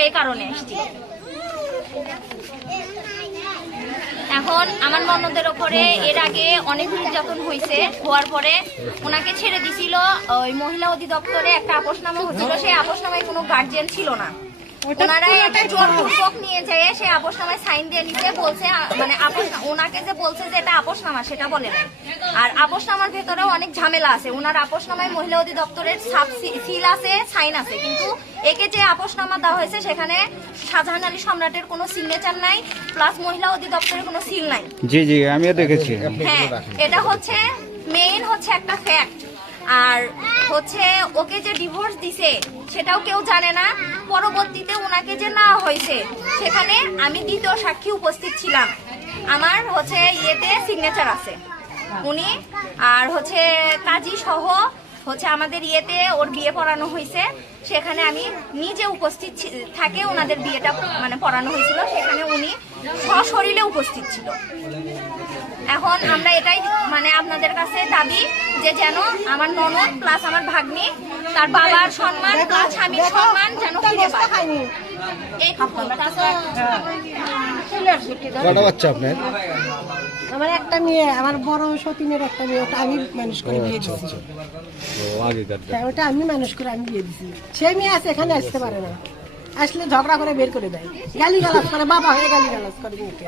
সেই কারণে আসছি। এখন আমার ননদের ওপরে এর আগে অনেক নির্যাতন হয়েছে, হওয়ার পরে ওনাকে ছেড়ে দিছিল ওই মহিলা অধিদপ্তরে একটা আপোষনামা হচ্ছিল, সেই আপোষনামায় কোনো গার্জিয়ান ছিল না, ওনারা একটা জোরপূর্বক নিয়ে যায় সেই আপোষনামায় সাইন দিয়ে নিতে বলছে, মানে ওনাকে যে বলছে যে এটা আপোষনামা সেটা বলে না। আর আপোষনামার ভেতরেও অনেক ঝামেলা আছে, ওনার আপোষনামায় মহিলা অধিদপ্তরের সিল আছে, সাইন আছে, কিন্তু একে যে আপোষনামা দেওয়া হয়েছে সেখানে শাহজাহান আলী সম্রাটের কোনো সিগনেচার নাই, প্লাস মহিলা অধিদপ্তরের কোনো সিল নাই। জি জি আমিও দেখেছি। হ্যাঁ, এটা হচ্ছে মেইন হচ্ছে একটা ফ্যাক্ট। আর হচ্ছে ওকে যে ডিভোর্স দিছে সেটাও কেউ জানে না। পরবর্তীতে ওনাকে যে নেওয়া হয়েছে সেখানে আমি দ্বিতীয় সাক্ষী উপস্থিত ছিলাম, আমার হচ্ছে ইয়েতে সিগনেচার আছে উনি, আর হচ্ছে কাজী সহ হচ্ছে আমাদের ইয়েতে ওর বিয়ে পড়ানো হয়েছে, সেখানে আমি নিজে উপস্থিত থাকে, ওনাদের বিয়েটা মানে পড়ানো হয়েছিল, সেখানে উনি সশরীরে উপস্থিত ছিল। এখন আমরা এটাই মানে আপনাদের কাছে দাবি যে যেন আমার ননদ প্লাস আমার ভাগ্নি তার বাবার সম্মান প্লাস স্বামীর সম্মান যেন ফিরে পায়। কটা বাচ্চা আপনার? আমার একটা মেয়ে, আমার বড় সতীনের একটা মেয়ে, ওটা আমি মানুষ করে বিয়ে দিচ্ছি। ওটা আমি মানুষ করে আমি বিয়ে দিচ্ছি। সে মেয়ে আছে এখানে আসতে পারে না, আসলে ঝগড়া করে বের করে দেয়, গালি গালাজ করে, বাবা হয়ে গালি গালাজ করে মেয়েকে।